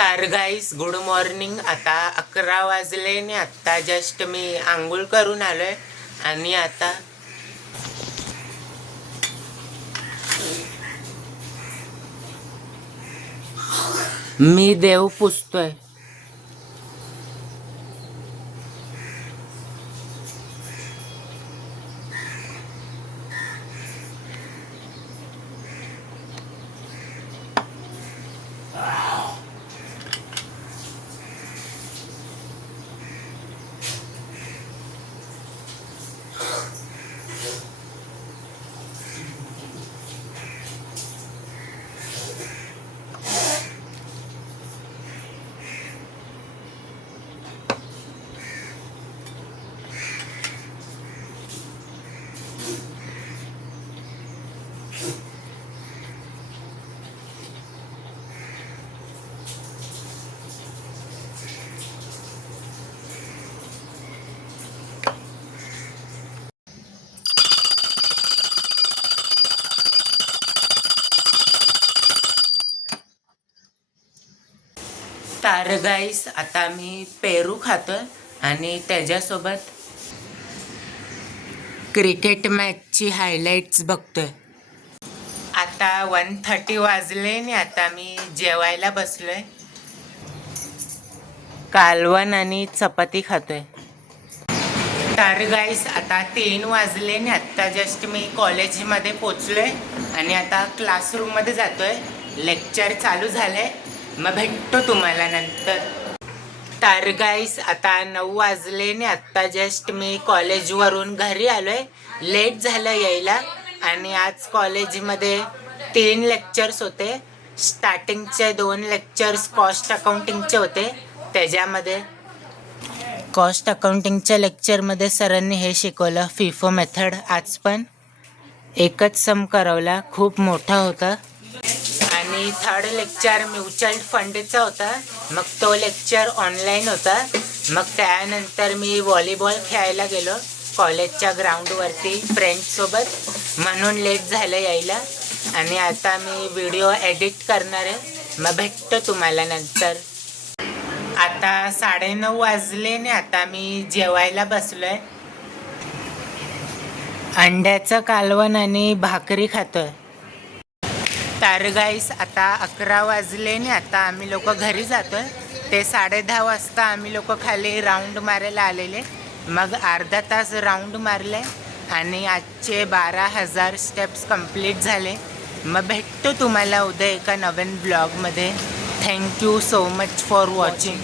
तर गाईस good morning. आता 11 वाजले आणि आत्ता जस्ट मी आंघोळ करून आलोय आणि आता मी देव पुजतोय. तर गाईस आता मी पेरू खातोय आणि त्याच्यासोबत क्रिकेट मॅचची हायलाइट्स बघतोय. आता 1:30 वाजले आणि आता मी जेवायला बसलोय. कालवण आणि चपाती खातोय. तर गाईस आता 3 वाजले आणि आत्ता जस्ट मी कॉलेजमध्ये पोचलोय आणि आता क्लासरूममध्ये जातोय. लेक्चर चालू झालंय, मग भेटतो तुम्हाला नंतर. तर गाईस आता 9 वाजले आणि आत्ता जस्ट मी कॉलेजवरून घरी आलोय. लेट झालं यायला आणि आज कॉलेजमध्ये 3 लेक्चर्स होते. स्टार्टिंगचे 2 लेक्चर्स कॉस्ट अकाउंटिंगचे होते. त्याच्यामध्ये कॉस्ट अकाउंटिंगच्या लेक्चरमध्ये सरांनी हे शिकवलं, फिफो मेथड. आज पण एकच सम करवला, खूप मोठा होता. आणि थर्ड लेक्चर म्युच्युअल फंडचा होता. मग तो लेक्चर ऑनलाईन होता. मग त्यानंतर मी व्हॉलीबॉल खेळायला गेलो कॉलेजच्या ग्राउंडवरती फ्रेंड्ससोबत, म्हणून लेट झालं यायला. आणि आता मी व्हिडिओ एडिट करणार आहे, मग भेटतो तुम्हाला नंतर. आता 9:30 वाजले आणि आता मी जेवायला बसलोय. अंड्याचं कालवण आणि भाकरी खातोय. तर गाईस आता 11 वाजले आणि आता आम्ही लोक घरी जातोय. ते 10:30 वाजता आम्ही लोक खाली राऊंड मारायला आलेले. मग अर्धा तास राऊंड मारले आणि आजचे 12,000 स्टेप्स कंप्लीट झाले. मग भेटतो तुम्हाला उद्या एका नवीन ब्लॉगमध्ये. Thank you so much for watching.